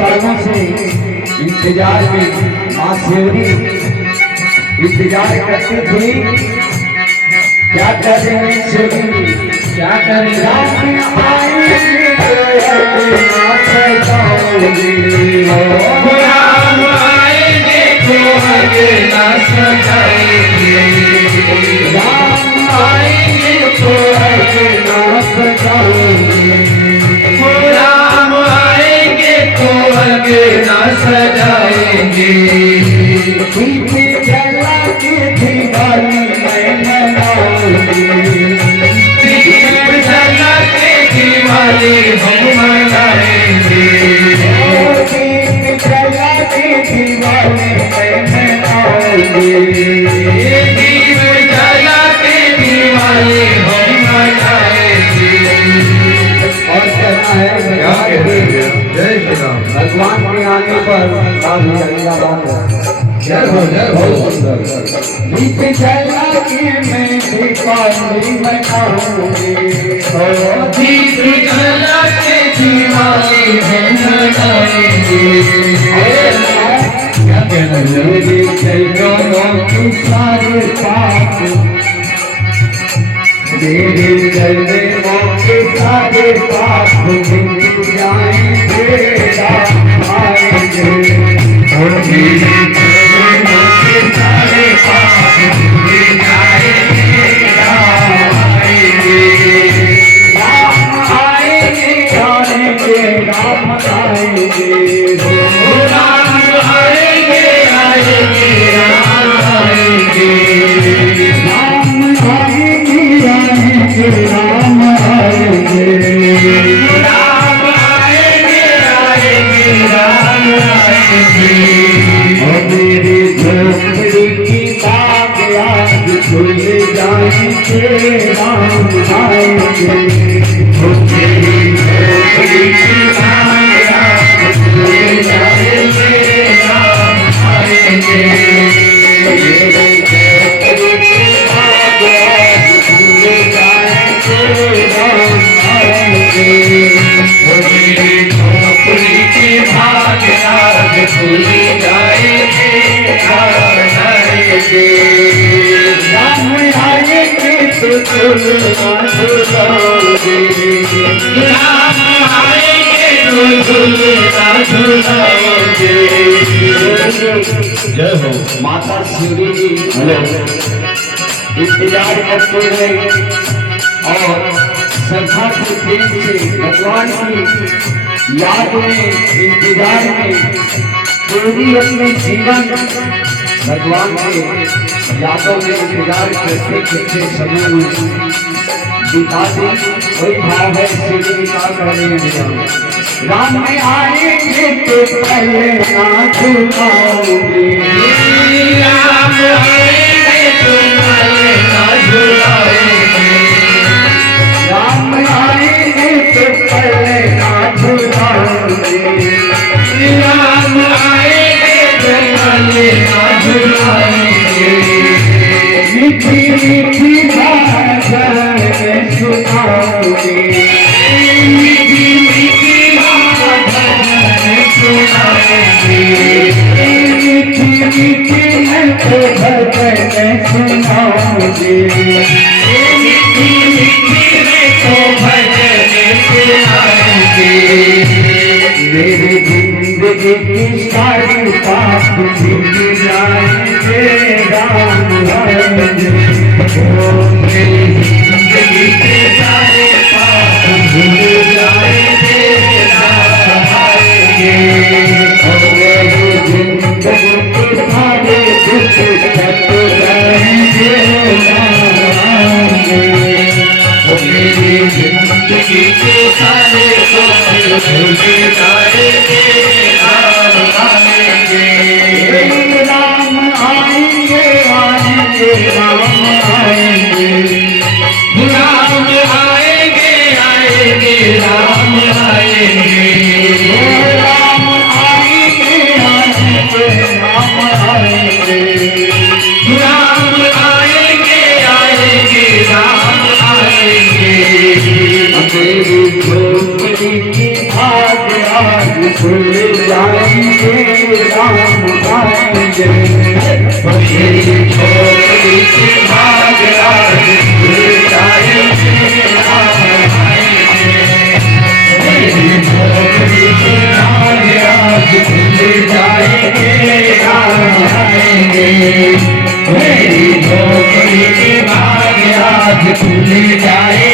सालों से इंतजार में माँ शेवरी इंतजार करती थी। क्या कर रहे हैं शेवरी, क्या कर रहे हैं? राम आएंगे तो आगे ना सजाएंगे, राम आएंगे तो आगे ना सजाएंगे, राम आएंगे तो आगे ना सजाएंगे। दीप जला के दिवाली मैं मनाऊंगी, दीप जला के दिवाली हम मनाएंगे, दीप जला के दिवाली मैं मनाऊंगी, दीप जला के दिवाली हम मनाएंगे। और कहना है जय श्री राम। भगवान के आने पर काफी अच्छा बात है। जय हो बहुत सुंदर। दीप जला के मैं दीपावली मनाऊंगी, दीप जला के दिवाली हम मनाएंगे। क्या कहना है? मेरे चरणों के सारे पाप, मेरे चरणों के सारे पाप मिट जाएंगे, राम आएंगे। मेरे चरणों के सारे पाप मिट जाएंगे, राम आएंगे। राम आएंगे, आएंगे, राम आएंगे, राम आएंगे, आएंगे, राम आएंगे। राम आएंगे, आएंगे, राम आएंगे, राम आएंगे, आएंगे, राम आएंगे। और मेरे झोपड़ी की बाग आज खुल जाएंगे, राम आएंगे, मेरी झोपड़ी की बाग आज खुल जाएंगे, राम आएंगे। मेरे झोपड़ी की बाग आज खुल जाएंगे, राम आएंगे, मेरी झोपड़ी की भाग आज खुल जाएंगे, राम आएंगे। राम आएंगे तो झूलना झूलोगे, राम आएंगे तो झूलना झूलोगे। जय हो। माता शिवरी जी इंतजार करते रहे और श्रद्धा से प्रेम से भगवान की याद में इंतजार में पूरी अपने जीवन भगवान के यादों में इंतजार करते करते समय में बिता दी। वही भाव है शिवरी का कह रहे हैं, राम में आएंगे तो पहले ना झुकाओगे, राम आएंगे तो पहले ना झुलाएंगे, राम आएंगे तो पहले ना झुकाओगे, राम आएंगे तो पहले ना झुलाएंगे। मीठी मीठी भाषा में सुनाओगे, मीठी मीठी भाषा में सुनाएंगे, मीठी मीठी में तो भजन सुनाओगे, मीठी मीठी में तो भजन सुनाएंगे। मेरी जिंदगी की सारी पाप मिट जाएंगे, राम आएंगे, मेरी जिंदगी के सारे पाप धुल जाएंगे, राम आएंगे। और मेरी जिंदगी के सारे दुख कट जाएंगे, राम आएंगे, मेरी जिंदगी के सारे पाप धुल जाएंगे, राम आएंगे। राम आएंगे, आएंगे, राम आएंगे, मेरी झोपड़ी के भाग आज खुल जाएंगे, मेरी झोपड़ी के भाग आज खुल जाएंगे, मेरी झोपड़ी के भाग आज खुल जाएंगे।